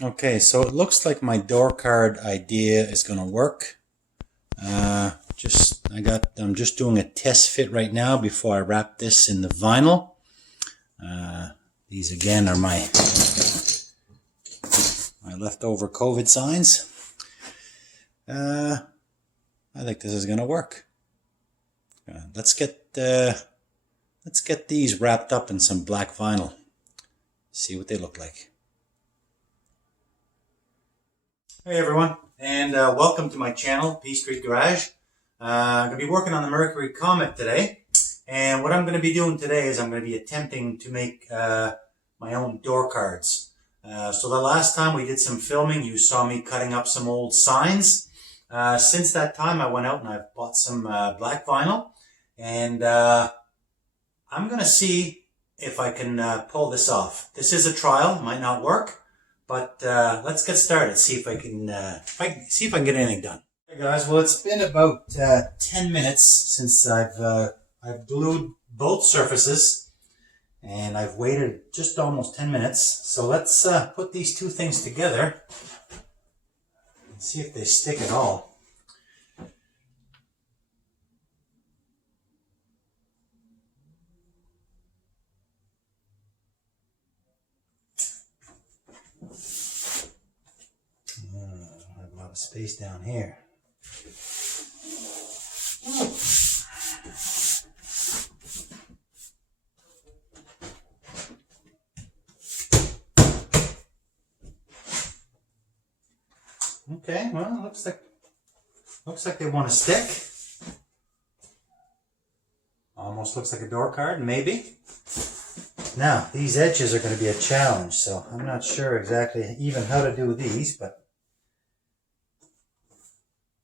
Okay, so it looks like my door card idea is going to work. I'm just doing a test fit right now before I wrap this in the vinyl. These again are my leftover COVID signs. I think this is going to work. Let's get these wrapped up in some black vinyl. See what they look like. Hey everyone, and welcome to my channel, P Street Garage. I'm going to be working on the Mercury Comet today, and what I'm going to be doing today is I'm going to be attempting to make my own door cards. So the last time we did some filming, you saw me cutting up some old signs. Since that time, I went out and I've bought some black vinyl, and I'm going to see if I can pull this off. This is a trial, it might not work. But let's get started. See if I can get anything done. Hey guys, well it's been about 10 minutes since I've glued both surfaces, and I've waited just almost 10 minutes. So let's put these two things together and see if they stick at all. I have a lot of space down here. Okay, well, it looks like they want to stick. Almost looks like a door card, maybe. Now, these edges are going to be a challenge, so I'm not sure exactly even how to do these, but...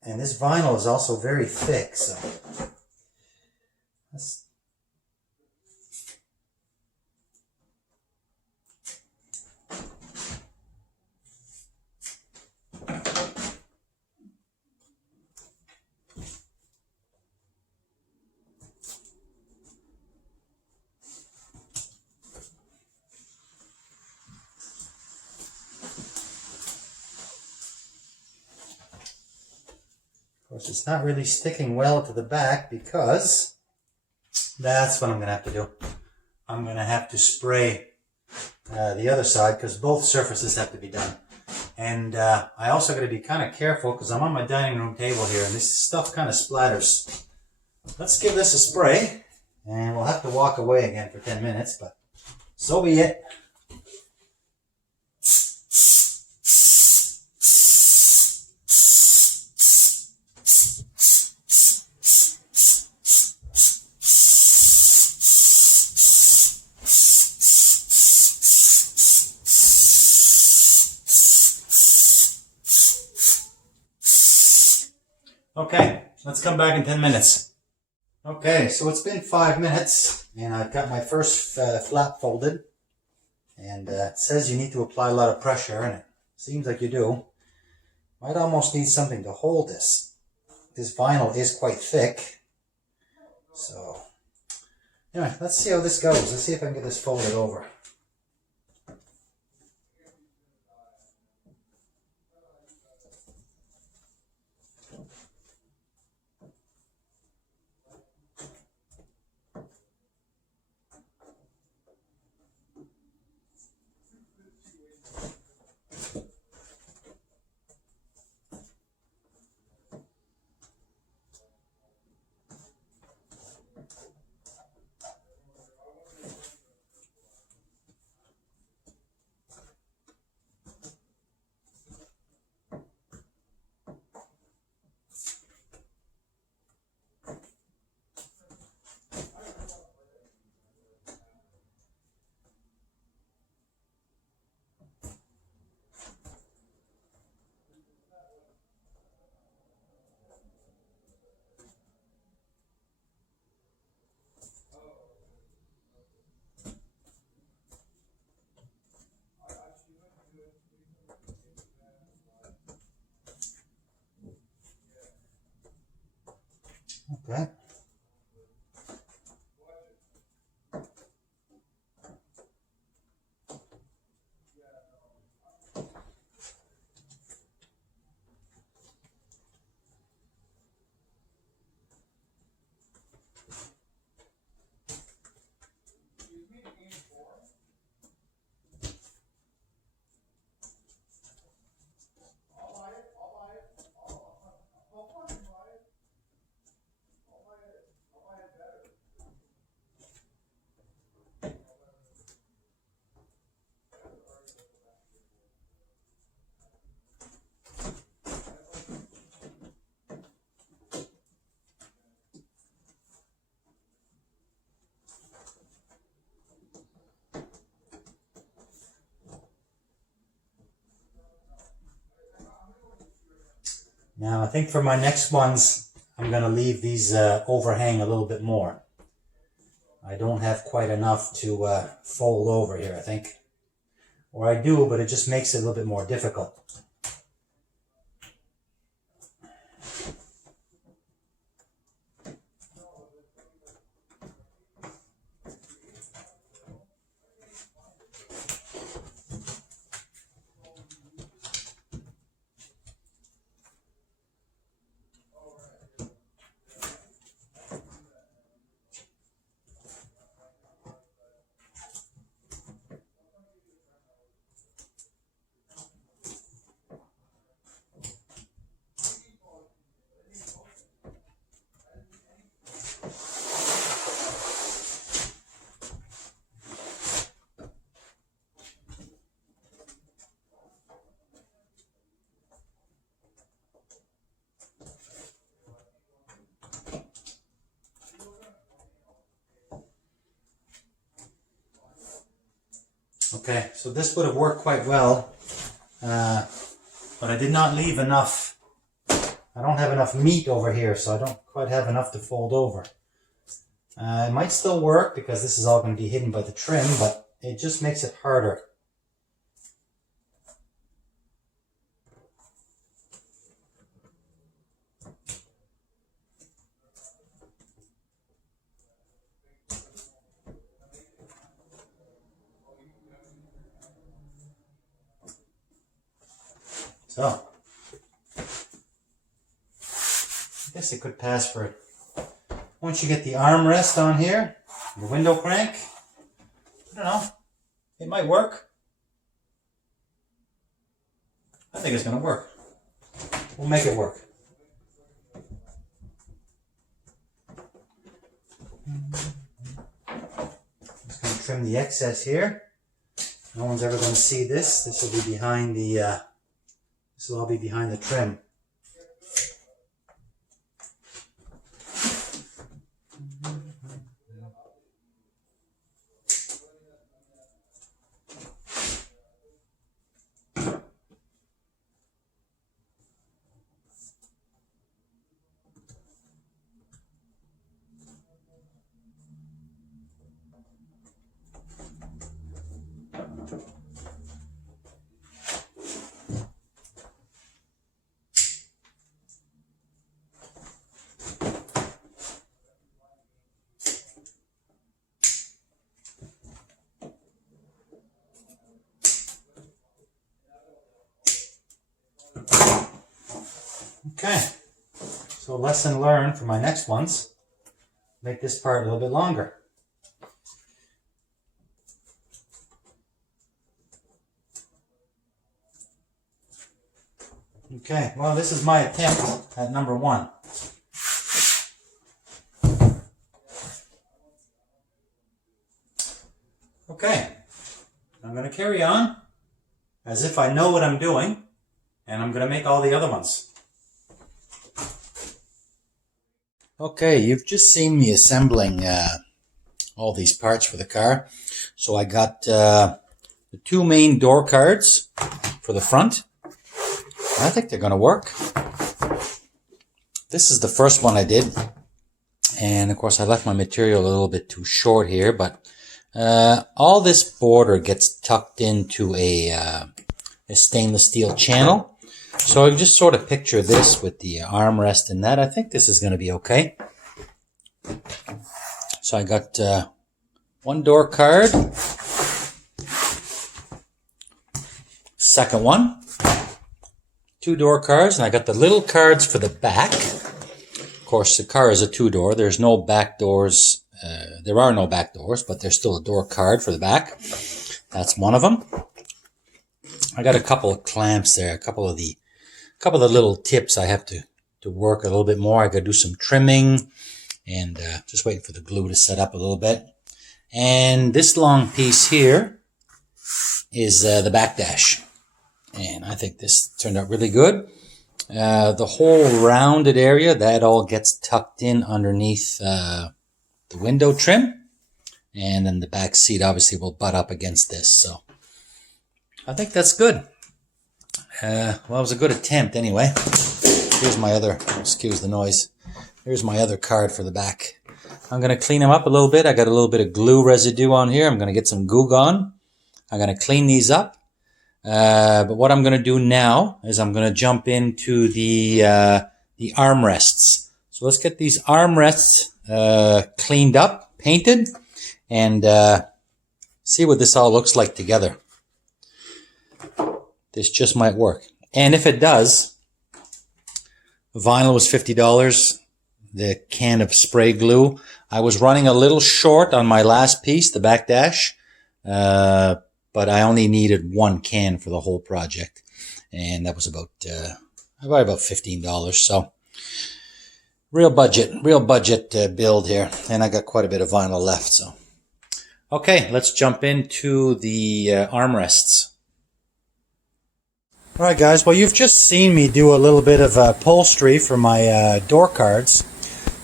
And this vinyl is also very thick, so... Of course, it's not really sticking well to the back because that's what I'm going to have to do. I'm going to have to spray the other side because both surfaces have to be done. And I also got to be kind of careful because I'm on my dining room table here and this stuff kind of splatters. Let's give this a spray, and we'll have to walk away again for 10 minutes, but so be it. Okay, let's come back in 10 minutes. Okay, so it's been 5 minutes, and I've got my first flap folded. And it says you need to apply a lot of pressure, and it seems like you do. Might almost need something to hold this. This vinyl is quite thick. So, anyway, let's see how this goes. Let's see if I can get this folded over. Okay. Now I think for my next ones, I'm going to leave these overhang a little bit more. I don't have quite enough to fold over here, I think. Or I do, but it just makes it a little bit more difficult. Okay, so this would have worked quite well, but I did not leave enough. I don't have enough meat over here, so I don't quite have enough to fold over. It might still work because this is all going to be hidden by the trim, but it just makes it harder. So, I guess it could pass for it. Once you get the armrest on here, the window crank, I don't know, it might work. I think it's going to work. We'll make it work. Just going to trim the excess here. No one's ever going to see this. This will be behind the this will all be behind the trim. Okay, so lesson learned for my next ones. Make this part a little bit longer. Okay, well, this is my attempt at number 1. Okay, I'm going to carry on as if I know what I'm doing, and I'm going to make all the other ones. Okay, you've just seen me assembling all these parts for the car. So I got the 2 main door cards for the front. I think they're going to work. This is the first one I did. And of course I left my material a little bit too short here, but all this border gets tucked into a stainless steel channel. So I just sort of picture this with the armrest and that. I think this is going to be okay. So I got 1 door card. Second one. 2 door cards. And I got the little cards for the back. Of course, the car is a 2-door. There's no back doors. There are no back doors, but there's still a door card for the back. That's one of them. I got a couple of clamps there. A couple of the little tips I have to work a little bit more. I got to do some trimming and just waiting for the glue to set up a little bit. And this long piece here is the back dash. And I think this turned out really good. The whole rounded area, that all gets tucked in underneath the window trim. And then the back seat obviously will butt up against this. So I think that's good. Well, it was a good attempt anyway. Here's my other, excuse the noise. Here's my other card for the back. I'm going to clean them up a little bit. I got a little bit of glue residue on here. I'm going to get some Goo Gone. I'm going to clean these up. But what I'm going to do now is I'm going to jump into the armrests. So let's get these armrests cleaned up, painted, and see what this all looks like together. This just might work. And if it does, vinyl was $50. The can of spray glue. I was running a little short on my last piece, the back dash, but I only needed one can for the whole project, and that was about $15. So real budget build here, and I got quite a bit of vinyl left. So okay, let's jump into the armrests. All right, guys. Well, you've just seen me do a little bit of upholstery for my door cards.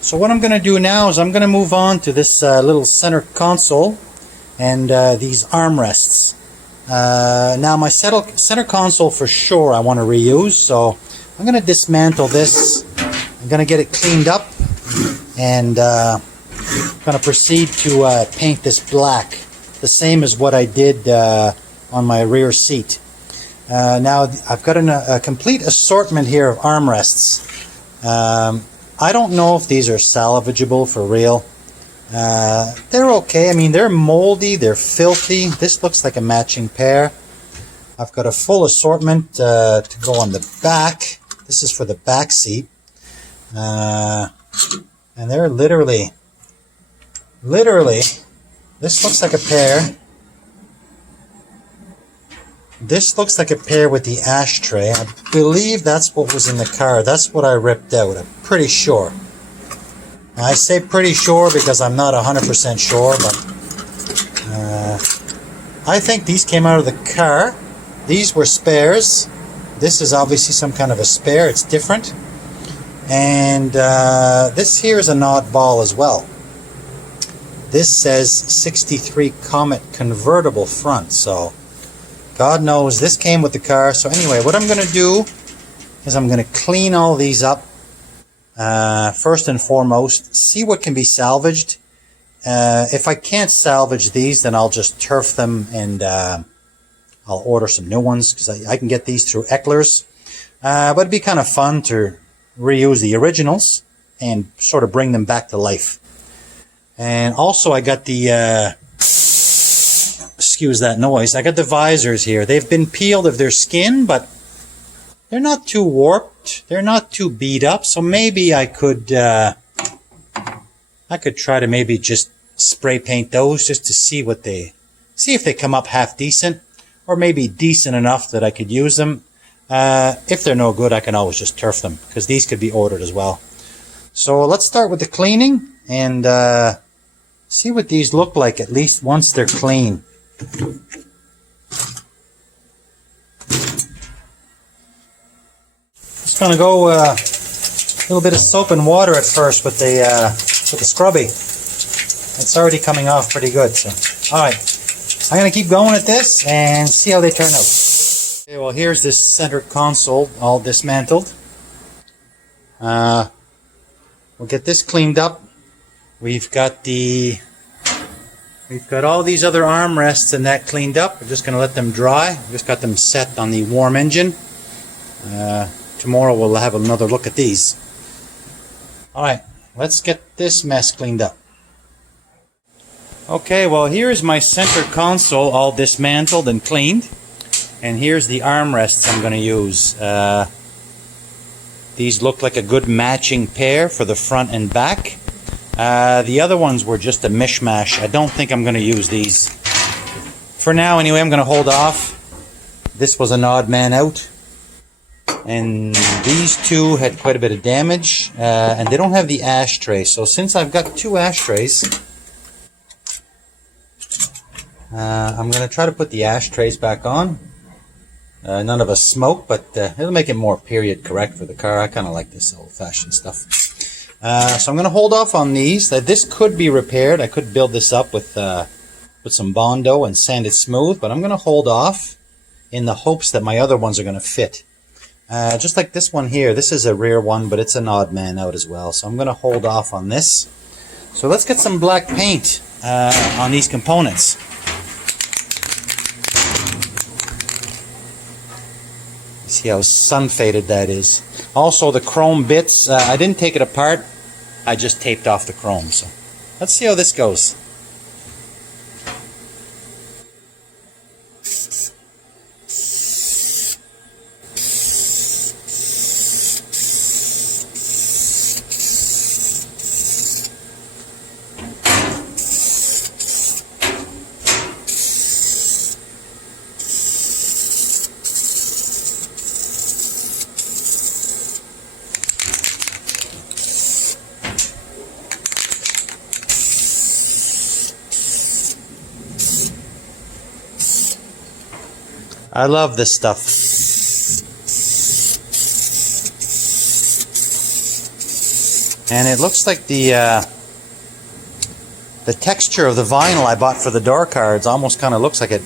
So what I'm going to do now is I'm going to move on to this little center console and these armrests. Now my center console for sure I want to reuse, so I'm going to dismantle this. I'm going to get it cleaned up, and I'm going to proceed to paint this black, the same as what I did on my rear seat. Now I've got a complete assortment here of armrests. I don't know if these are salvageable for real. They're okay. I mean, they're moldy, they're filthy. This looks like a matching pair. I've got a full assortment to go on the back. This is for the back seat. And they're literally, this looks like a pair. This looks like a pair with the ashtray. I believe that's what was in the car. That's what I ripped out. I'm pretty sure. I say pretty sure because I'm not 100% sure, but I think these came out of the car. These were spares. This is obviously some kind of a spare. It's different. And this here is an oddball as well. This says 63 Comet convertible front, so God knows this came with the car. So anyway, what I'm going to do is I'm going to clean all these up first and foremost, see what can be salvaged. If I can't salvage these, then I'll just turf them, and I'll order some new ones because I can get these through Eckler's. But it'd be kind of fun to reuse the originals and sort of bring them back to life. And also I got the excuse that noise. I got the visors here. They've been peeled of their skin, but they're not too warped. They're not too beat up. So maybe I could try to maybe just spray paint those just to see if they come up half decent, or maybe decent enough that I could use them. If they're no good, I can always just turf them, because these could be ordered as well. So let's start with the cleaning and see what these look like, at least once they're clean. Just gonna go a little bit of soap and water at first with the scrubby. It's already coming off pretty good. So, all right, I'm gonna keep going at this and see how they turn out. Okay, well, here's this center console all dismantled. We'll get this cleaned up. We've got all these other armrests and that cleaned up. We're just going to let them dry. We just got them set on the warm engine. Tomorrow we'll have another look at these. Alright, let's get this mess cleaned up. Okay, well, here's my center console all dismantled and cleaned. And here's the armrests I'm going to use. These look like a good matching pair for the front and back. The other ones were just a mishmash. I don't think I'm going to use these. For now, anyway, I'm going to hold off. This was an odd man out. And these two had quite a bit of damage. And they don't have the ashtray. So since I've got two ashtrays, I'm going to try to put the ashtrays back on. None of us smoke, but it'll make it more period correct for the car. I kind of like this old-fashioned stuff. So I'm going to hold off on these. This could be repaired. I could build this up with some Bondo and sand it smooth, but I'm going to hold off in the hopes that my other ones are going to fit. just like this one here. This is a rare one, but it's an odd man out as well. So I'm going to hold off on this. So let's get some black paint on these components. See how sun faded that is. Also the chrome bits, I didn't take it apart. I just taped off the chrome. So let's see how this goes. I love this stuff. And it looks like the texture of the vinyl I bought for the door cards almost kind of looks like it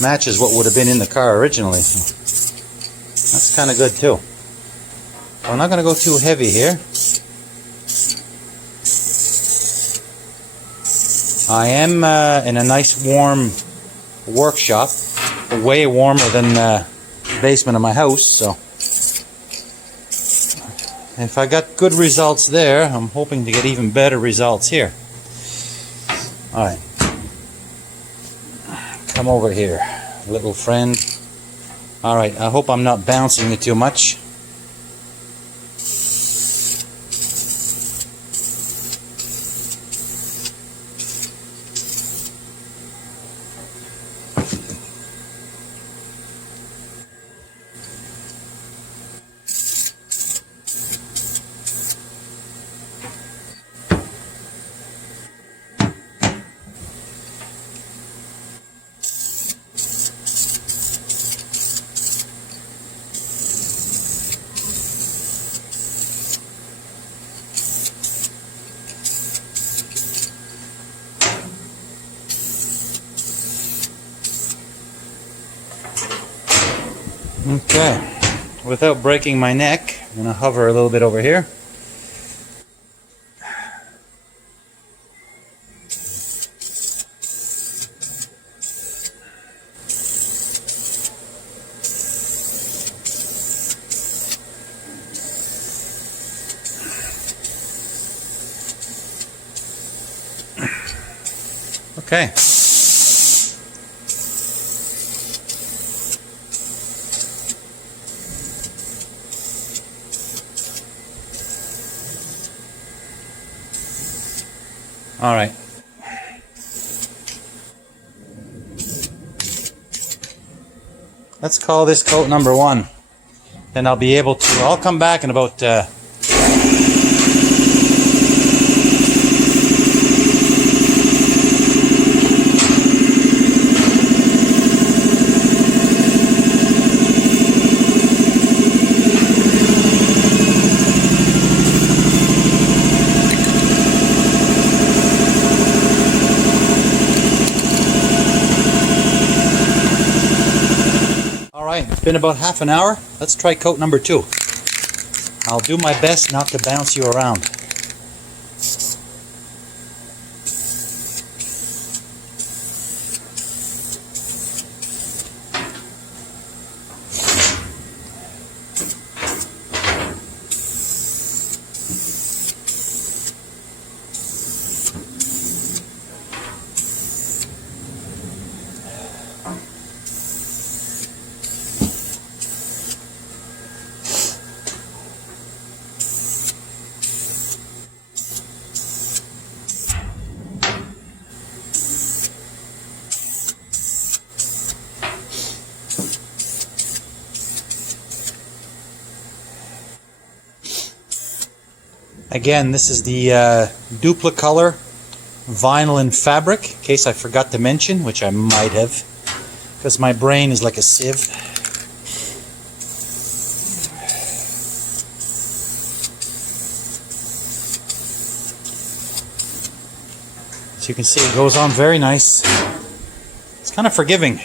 matches what would have been in the car originally. That's kind of good too. I'm not going to go too heavy here. I am in a nice warm workshop. Way warmer than the basement of my house, so if I got good results there, I'm hoping to get even better results here. Alright, come over here, little friend. Alright, I hope I'm not bouncing it too much. Okay, without breaking my neck, I'm going to hover a little bit over here. Okay. All right. Let's call this coat number 1. Then I'll be able to, I'll come back in about it's been about half an hour. Let's try coat number 2. I'll do my best not to bounce you around. Again, this is the Dupli-Color vinyl and fabric, in case I forgot to mention, which I might have, because my brain is like a sieve. So you can see it goes on very nice. It's kind of forgiving.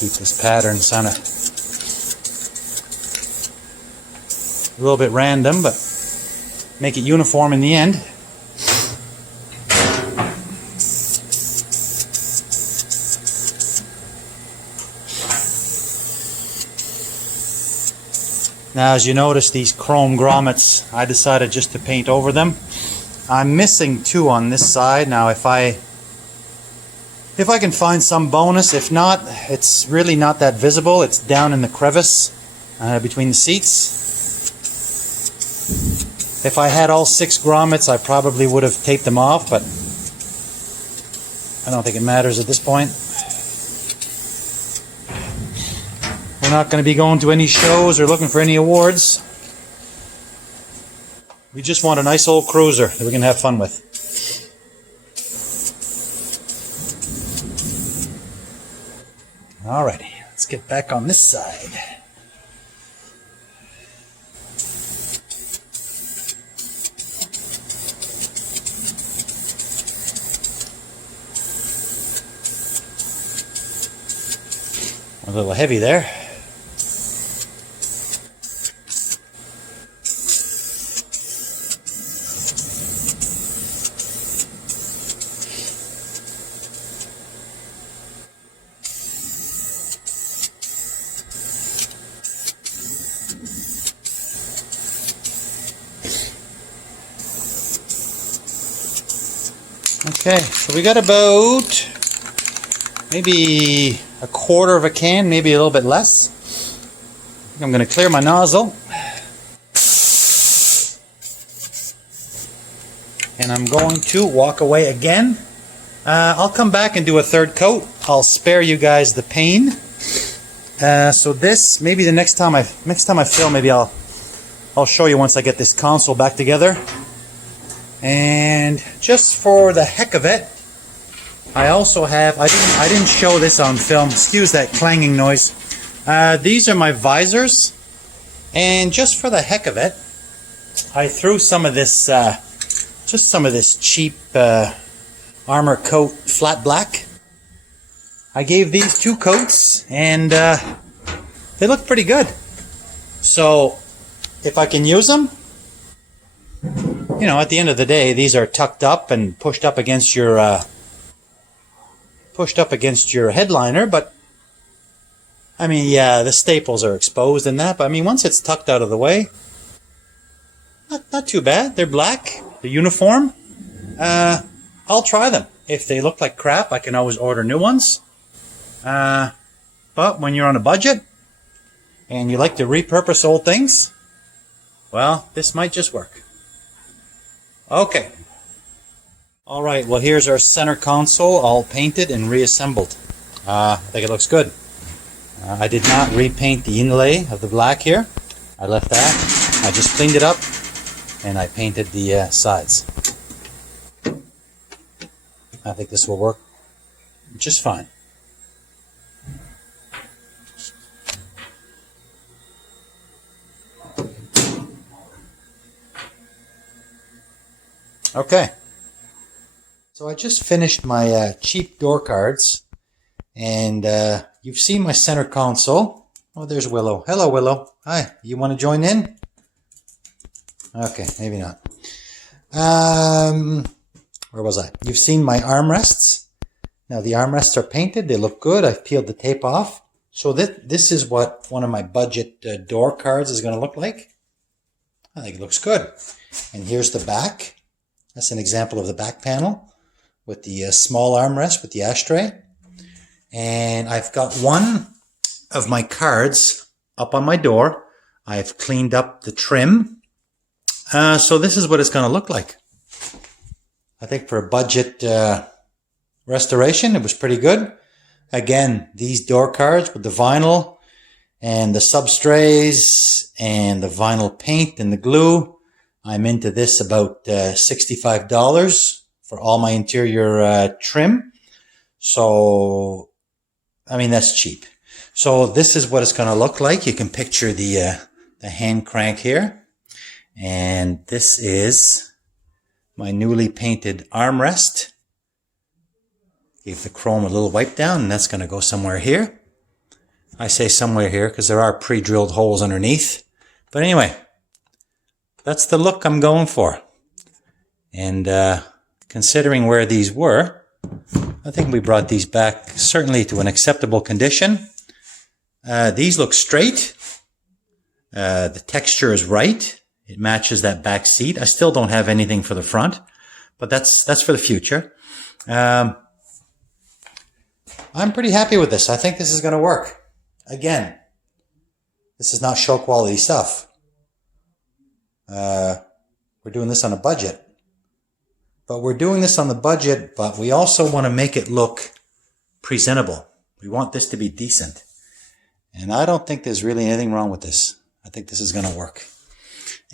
keep this pattern kind of a little bit random, but make it uniform in the end. Now, as you notice, these chrome grommets, I decided just to paint over them. I'm missing two on this side. Now, if I can find some bonus, if not, it's really not that visible. It's down in the crevice between the seats. If I had all 6 grommets, I probably would have taped them off, but I don't think it matters at this point. We're not going to be going to any shows or looking for any awards. We just want a nice old cruiser that we can have fun with. Alrighty, let's get back on this side. A little heavy there. Okay, so we got about maybe a quarter of a can, maybe a little bit less. I'm going to clear my nozzle. And I'm going to walk away again. I'll come back and do a third coat. I'll spare you guys the pain. So this, maybe the next time I film, maybe I'll show you once I get this console back together. And just for the heck of it, I also have, I didn't show this on film, excuse that clanging noise. These are my visors, and just for the heck of it, I threw some of this, just some of this cheap armor coat flat black. I gave these 2 coats, and they look pretty good. So, if I can use them, you know, at the end of the day, these are tucked up and pushed up against your headliner, but I mean, yeah, the staples are exposed in that, but I mean, once it's tucked out of the way, not too bad. They're black, they're uniform. I'll try them. If they look like crap, I can always order new ones. But when you're on a budget and you like to repurpose old things, well, this might just work. Okay. Alright, well, here's our center console all painted and reassembled. I think it looks good. I did not repaint the inlay of the black here. I left that. I just cleaned it up and I painted the sides. I think this will work just fine. Okay. So I just finished my cheap door cards, and you've seen my center console. Oh, there's Willow. Hello, Willow. Hi. You want to join in? Okay, maybe not. Where was I? You've seen my armrests. Now the armrests are painted. They look good. I've peeled the tape off. So this is what one of my budget door cards is going to look like. I think it looks good. And here's the back. That's an example of the back panel with the small armrest with the ashtray. And I've got one of my cards up on my door. I've cleaned up the trim. So this is what it's going to look like. I think for a budget restoration, it was pretty good. Again, these door cards with the vinyl and the substrays and the vinyl paint and the glue. I'm into this about $65 for all my interior trim. So, I mean, that's cheap. So this is what it's going to look like. You can picture the hand crank here. And this is my newly painted armrest. Gave the chrome a little wipe down, and that's going to go somewhere here. I say somewhere here because there are pre-drilled holes underneath. But anyway, that's the look I'm going for. And considering where these were, I think we brought these back certainly to an acceptable condition. These look straight. The texture is right. It matches that back seat. I still don't have anything for the front, but that's for the future. I'm pretty happy with this. I think this is going to work. Again, this is not show quality stuff. We're doing this on a budget. But we're doing this on the budget, but we also want to make it look presentable. We want this to be decent. And I don't think there's really anything wrong with this. I think this is going to work.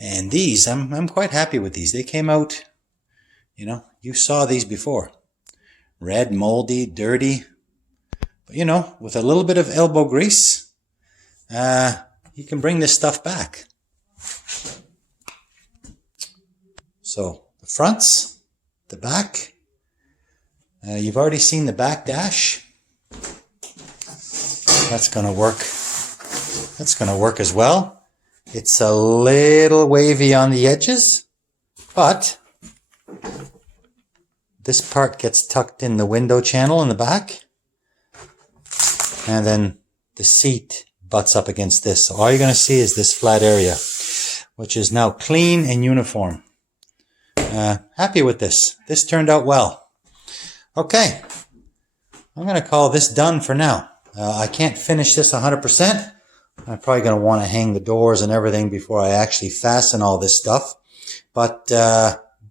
And these, I'm quite happy with these. They came out, you know, you saw these before. Red, moldy, dirty. But, you know, with a little bit of elbow grease, you can bring this stuff back. So, the fronts. The back, you've already seen the back dash. That's going to work. That's going to work as well. It's a little wavy on the edges, but this part gets tucked in the window channel in the back. And then the seat butts up against this. So all you're going to see is this flat area, which is now clean and uniform. Happy with this. This turned out well. Okay. I'm going to call this done for now. I can't finish this 100%. I'm probably going to want to hang the doors and everything before I actually fasten all this stuff. But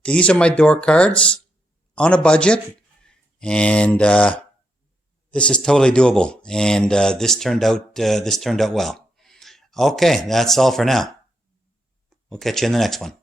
these are my door cards on a budget. And this is totally doable. And this turned out well. Okay, that's all for now. We'll catch you in the next one.